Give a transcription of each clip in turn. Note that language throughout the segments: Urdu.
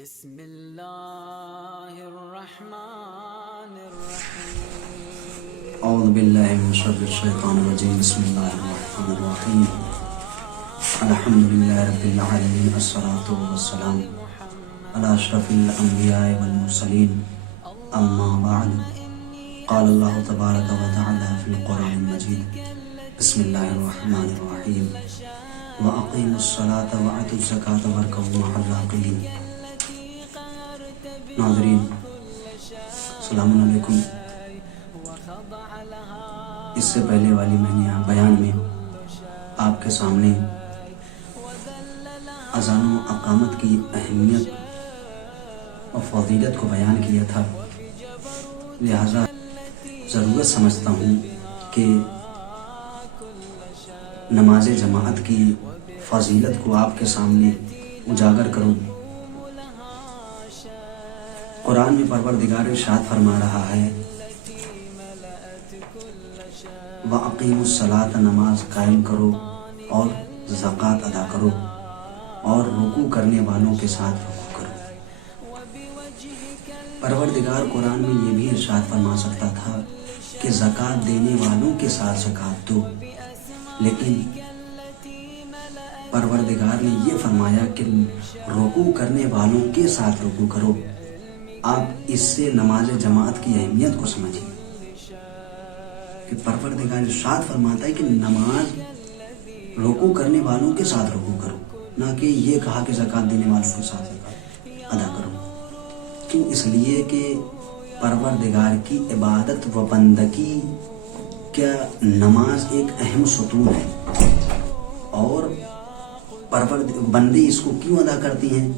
بسم اللہ الرحمن الرحیم اعوذ باللہ من شر الشیطان الرجیم بسم اللہ الرحمن الرحیم الحمدللہ رب العالمین الصلاة والسلام علی اشرف الانبیاء والمرسلین اما بعد قال اللہ تبارک و تعالی فی القرآن المجید بسم اللہ الرحمن الرحیم وَأَقِيمُوا الصَّلَاةَ وَآتُوا الزَّكَاةَ وَارْكَعُوا مَعَ الرَّاكِعِينَ۔ ناظرین السلام علیکم۔ اس سے پہلے والی میں نے بیان میں آپ کے سامنے اذان و اقامت کی اہمیت اور فضیلت کو بیان کیا تھا، لہذا ضرورت سمجھتا ہوں کہ نماز جماعت کی فضیلت کو آپ کے سامنے اجاگر کروں۔ قرآن میں پروردگار ارشاد فرما رہا ہے وَأَقِيمُوا الصَّلَاةَ، نماز قائم کرو اور زکوٰۃ ادا کرو اور رکوع کرنے والوں کے ساتھ رکوع کرو۔ پروردگار قرآن میں یہ بھی ارشاد فرما سکتا تھا کہ زکوٰۃ دینے والوں کے ساتھ زکوٰۃ دو، لیکن پروردگار نے یہ فرمایا کہ رکوع کرنے والوں کے ساتھ رکوع کرو۔ آپ اس سے نماز جماعت کی اہمیت کو سمجھیں کہ پروردگار ارشاد فرماتا ہے کہ نماز رکوع کرنے والوں کے ساتھ رکوع کرو، نہ کہ یہ کہا کہ زکوٰۃ دینے والوں کے ساتھ زکوٰۃ ادا کرو۔ کیوں؟ اس لیے کہ پروردگار کی عبادت و بندگی کیا نماز ایک اہم ستون ہے، اور بندے اس کو کیوں ادا کرتی ہیں؟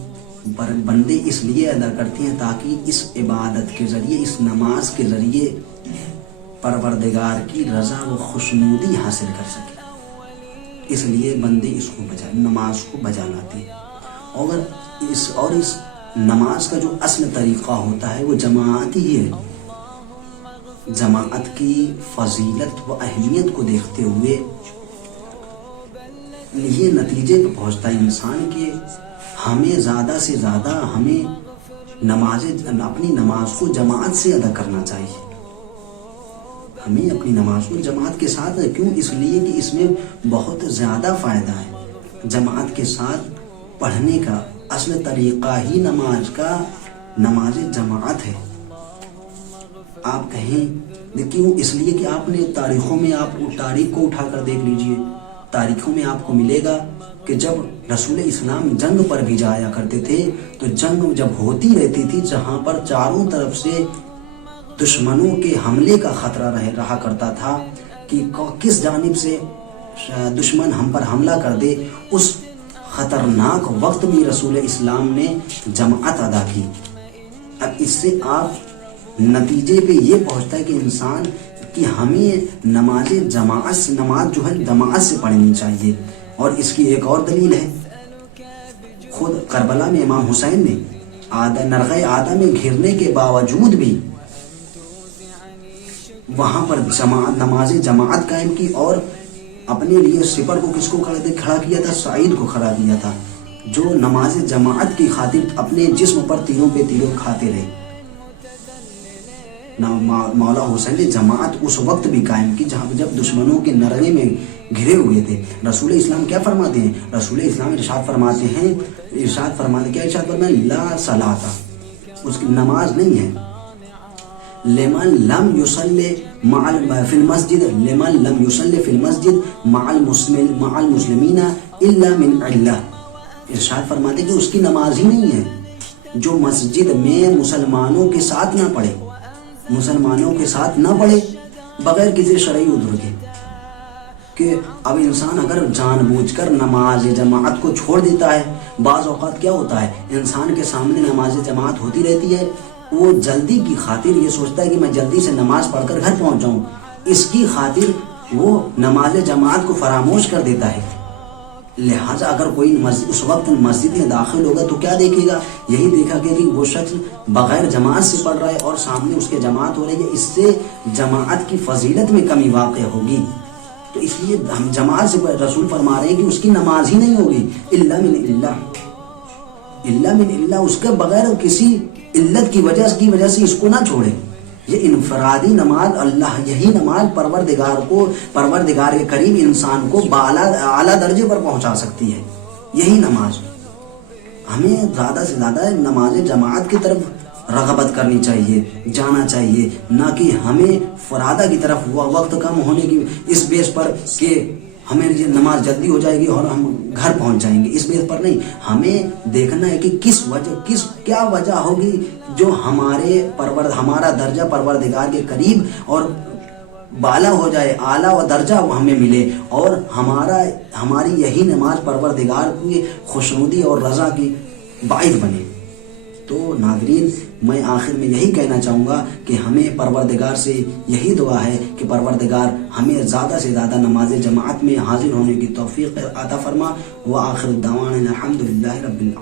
بندے اس لیے ادا کرتی ہیں تاکہ اس عبادت کے ذریعے، اس نماز کے ذریعے پروردگار کی رضا و خوشنودی حاصل کر سکے۔ اس لیے بندے اس کو نماز کو بجا لاتے ہیں، اور اس نماز کا جو اصل طریقہ ہوتا ہے وہ جماعت ہی ہے۔ جماعت کی فضیلت و اہمیت کو دیکھتے ہوئے یہ نتیجے پہ پہنچتا ہے انسان کہ ہمیں زیادہ سے زیادہ اپنی نماز کو جماعت سے ادا کرنا چاہیے۔ ہمیں اپنی نماز کو جماعت کے ساتھ، کیوں؟ اس لیے کہ اس میں بہت زیادہ فائدہ ہے۔ جماعت کے ساتھ پڑھنے کا اصل طریقہ ہی نماز جماعت ہے۔ آپ کہیں کیوں؟ اس لیے کہ آپ نے تاریخوں میں، آپ تاریخ کو اٹھا کر دیکھ لیجئے، تاریخوں میں آپ کو ملے گا کہ جب رسول اسلام جنگ پر بھی جایا کرتے تھے تو جنگ جب ہوتی رہتی تھی، جہاں پر چاروں طرف سے دشمنوں کے حملے کا خطرہ رہا کرتا تھا کہ کس جانب سے دشمن ہم پر حملہ کر دے، اس خطرناک وقت میں رسول اسلام نے جماعت ادا کی۔ اب اس سے آپ نتیجے پہ یہ پہنچتا ہے کہ انسان کہ ہمیں نماز جو ہے جماعت سے پڑھنی چاہیے۔ اور اس کی ایک اور دلیل ہے، خود کربلا میں امام حسین نے نرغہ آدم میں گھرنے کے باوجود بھی وہاں پر نماز جماعت قائم کی، اور اپنے لیے سپر کو کس کو کھڑا کیا تھا؟ سعید کو کھڑا کیا تھا، جو نماز جماعت کی خاطر اپنے جسم پر تیروں پہ تیروں کھاتے رہے۔ مولا حسین نے جماعت اس وقت بھی قائم کی جب دشمنوں کے نرغے میں گھرے ہوئے تھے۔ رسول اسلام کیا فرماتے ہیں؟ رسول اسلام ارشاد فرماتے ہیں لا صلاۃ، اس کی نماز نہیں ہے لمن لم يصلي في المسجد مع المسلمین الا من علہ۔ ارشاد فرماتے ہیں کہ اس کی نماز ہی نہیں ہے جو مسجد میں مسلمانوں کے ساتھ نہ پڑھے بغیر کسی شرعی عذر کے۔ کہ اب انسان اگر جان بوجھ کر نماز جماعت کو چھوڑ دیتا ہے، بعض اوقات کیا ہوتا ہے، انسان کے سامنے نماز جماعت ہوتی رہتی ہے، وہ جلدی کی خاطر یہ سوچتا ہے کہ میں جلدی سے نماز پڑھ کر گھر پہنچ جاؤں، اس کی خاطر وہ نماز جماعت کو فراموش کر دیتا ہے۔ لہٰذا اگر کوئی اس وقت مسجد میں داخل ہوگا تو کیا دیکھے گا؟ یہی دیکھا گیا کہ وہ شخص بغیر جماعت سے پڑھ رہا ہے اور سامنے اس کے جماعت ہو رہی ہے، اس سے جماعت کی فضیلت میں کمی واقع ہوگی۔ تو اس لیے ہم جماعت سے رسول فرما رہے ہیں کہ اس کی نماز ہی نہیں ہوگی الا من اللہ۔ اللہ من اللہ، اس کے بغیر کسی علت کی وجہ سے اس کو نہ چھوڑے. یہ انفرادی نماز اللہ، یہی نماز پروردگار کے قریب انسان کو اعلیٰ درجے پر پہنچا سکتی ہے. یہی نماز. ہمیں زیادہ سے زیادہ نماز جماعت کی طرف رغبت کرنی چاہیے، جانا چاہیے، نہ کہ ہمیں فرادہ کی طرف وقت کم ہونے کی اس بیس پر کہ ہمیں یہ نماز جلدی ہو جائے گی اور ہم گھر پہنچ جائیں گے، اس بیس پر نہیں. ہمیں دیکھنا ہے کہ کیا وجہ ہوگی جو ہمارا درجہ پروردگار کے قریب اور بالا ہو جائے، اعلیٰ و درجہ ہمیں ملے، اور ہماری یہی نماز پروردگار کی خوشنودی اور رضا کی باعث بنے. تو ناظرین، میں آخر میں یہی کہنا چاہوں گا کہ ہمیں پروردگار سے یہی دعا ہے کہ پروردگار ہمیں زیادہ سے زیادہ نماز جماعت میں حاضر ہونے کی توفیق عطا فرما. وآخر دعوانا الحمدللہ رب العالمین.